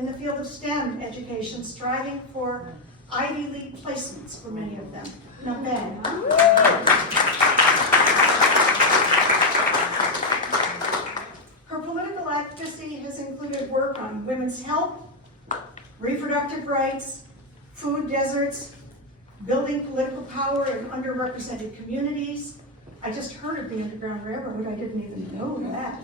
in the field of STEM education, striving for Ivy League placements for many of them. Not bad. Her political advocacy has included work on women's health, reproductive rights, food deserts, building political power in underrepresented communities. I just heard of the Underground Railroad, I didn't even know that.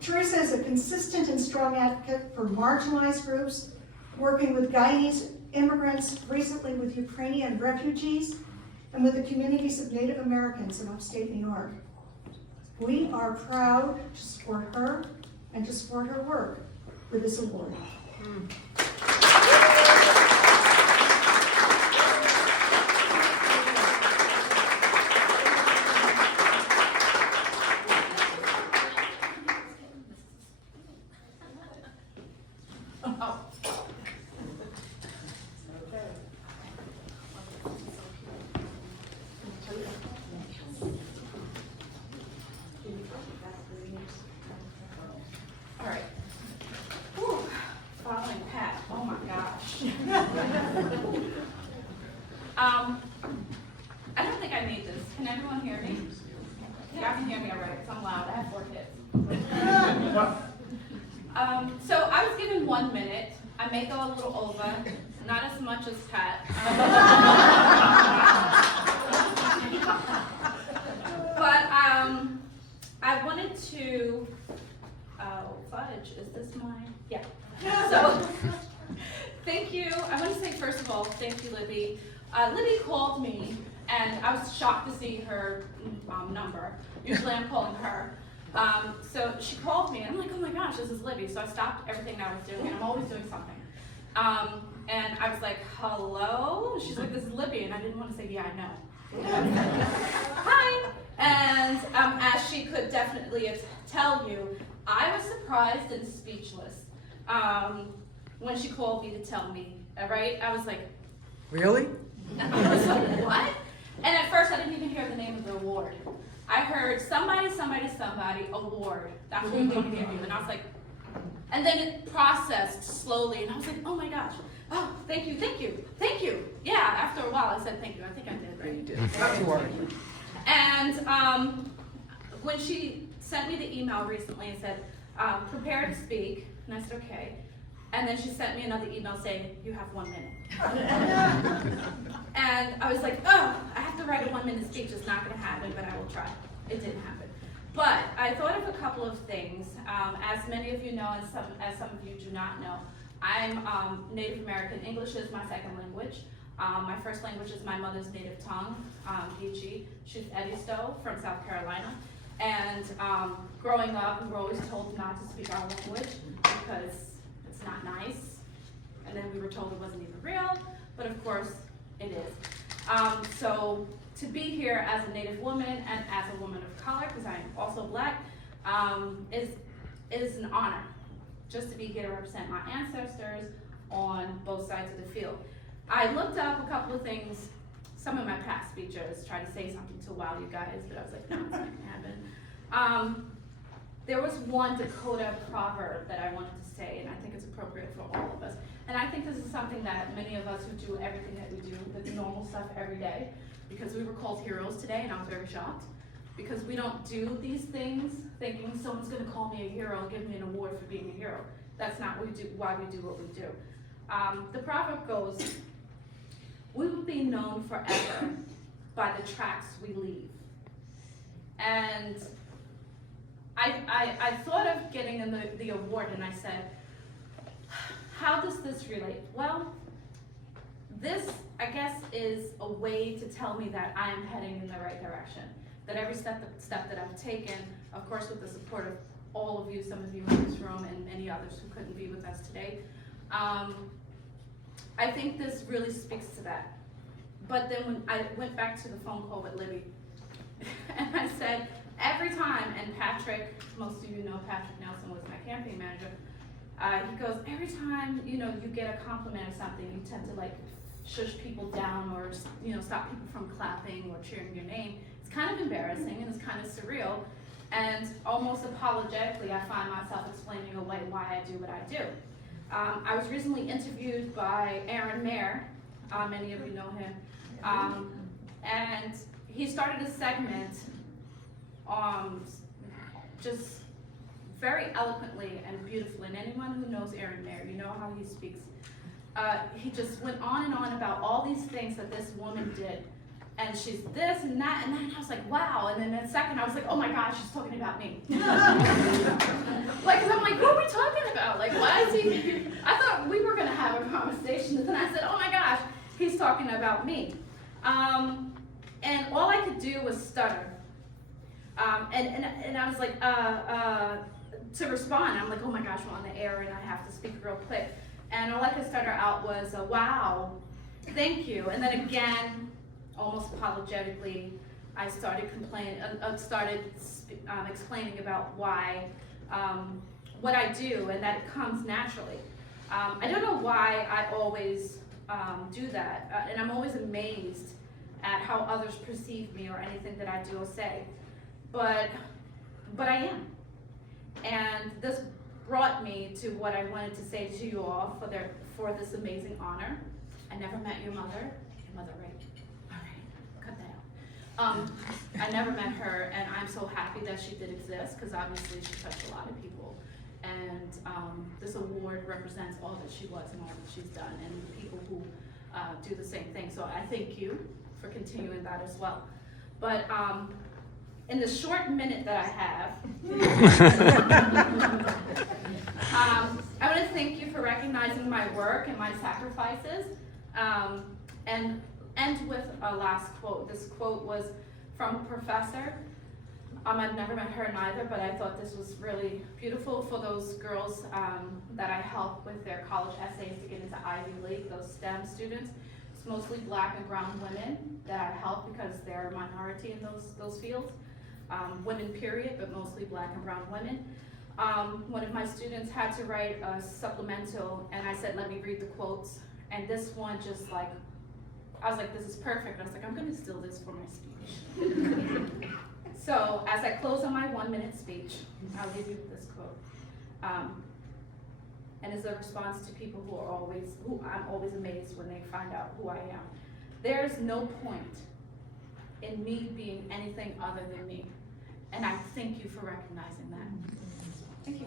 Teresa is a consistent and strong advocate for marginalized groups, working with Guyanese immigrants, recently with Ukrainian refugees, and with the communities of Native Americans in upstate New York. We are proud to support her and to support her work with this award. All right. Whew. Following Pat. Oh my gosh. I don't think I need this. Can everyone hear me? Y'all can hear me all right, because I'm loud. I have 4 kids. So I was given 1 minute. I may go a little over, not as much as Pat. But I wanted to, fudge, is this mine? Yeah. So, thank you. I want to say, first of all, thank you, Libby. Libby called me, and I was shocked to see her number. Usually I'm calling her. So she called me, and I'm like, oh my gosh, this is Libby. So I stopped everything I was doing, and I'm always doing something. And I was like, hello? She's like, this is Libby, and I didn't want to say, yeah, I know. Hi. And as she could definitely tell you, I was surprised and speechless when she called me to tell me, right? I was like, really? I was like, what? And at first I didn't even hear the name of the award. I heard somebody, award. That's what we're going to give you. And I was like, and then it processed slowly, and I was like, oh my gosh. Oh, thank you. Yeah, after a while I said thank you. I think I did, right? You did. Not to worry. And when she sent me the email recently and said, prepare to speak, and I said, okay. And then she sent me another email saying, you have 1 minute. And I was like, oh, I have to write a 1 minute speech. It's not going to happen, but I will try. It didn't happen. But I thought of a couple of things. As many of you know, and as some of you do not know, I'm Native American. English is my second language. My first language is my mother's native tongue, Geechee. She's Edisto from South Carolina. And growing up, we were always told not to speak our language because it's not nice. And then we were told it wasn't even real, but of course it is. So to be here as a Native woman and as a woman of color, because I'm also Black, is an honor. Just to be here to represent my ancestors on both sides of the field. I looked up a couple of things, some of my past speeches, tried to say something to wow you guys, but I was like, no, it's not gonna happen. There was one Dakota proverb that I wanted to say, and I think it's appropriate for all of us. And I think this is something that many of us who do everything that we do, the normal stuff every day, because we were called heroes today, and I was very shocked. Because we don't do these things thinking someone's going to call me a hero and give me an award for being a hero. That's not what we do, why we do what we do. The proverb goes, we will be known forever by the tracks we leave. And I thought of getting in the award, and I said, how does this relate? Well, this, I guess, is a way to tell me that I am heading in the right direction. That every step that I've taken, of course with the support of all of you, some of you in this room, and many others who couldn't be with us today, I think this really speaks to that. But then when I went back to the phone call with Libby, and I said, every time, and Patrick, most of you know Patrick Nelson was my campaign manager, he goes, every time you get a compliment or something, you tend to like shush people down or stop people from clapping or cheering your name. It's kind of embarrassing and it's kind of surreal, and almost apologetically I find myself explaining away why I do what I do. I was recently interviewed by Aaron Mayer. Many of you know him. And he started a segment just very eloquently and beautifully. And anyone who knows Aaron Mayer, you know how he speaks. He just went on and on about all these things that this woman did. And she's this and that, and then I was like, wow. And then in a second, I was like, oh my gosh, she's talking about me. Like, 'cause I'm like, who are we talking about? Like, why is he? I thought we were going to have a conversation. And then I said, oh my gosh, he's talking about me. And all I could do was stutter. And I was like, to respond, I'm like, oh my gosh, we're on the air and I have to speak real quick. And all I could stutter out was, wow, thank you. And then again, almost apologetically, I started explaining about why, what I do, and that it comes naturally. I don't know why I always do that, and I'm always amazed at how others perceive me or anything that I do or say, but I am. And this brought me to what I wanted to say to you all for this amazing honor. I never met your mother, right? All right, cut that out. I never met her, and I'm so happy that she did exist, because obviously she touched a lot of people. And this award represents all that she was and all that she's done, and people who do the same thing. So I thank you for continuing that as well. But in the short minute that I have, I want to thank you for recognizing my work and my sacrifices, and end with a last quote. This quote was from a professor. I've never met her neither, but I thought this was really beautiful for those girls that I help with their college essays to get into Ivy League, those STEM students. It's mostly black and brown women that I help because they're a minority in those fields. Women period, but mostly black and brown women. One of my students had to write a supplemental, and I said, let me read the quotes. And this one just like, I was like, this is perfect. I was like, I'm gonna steal this for my speech. So as I close on my 1-minute speech, I'll leave you with this quote. And it's a response to people who I'm always amazed when they find out who I am. There's no point in me being anything other than me. And I thank you for recognizing that. Thank you.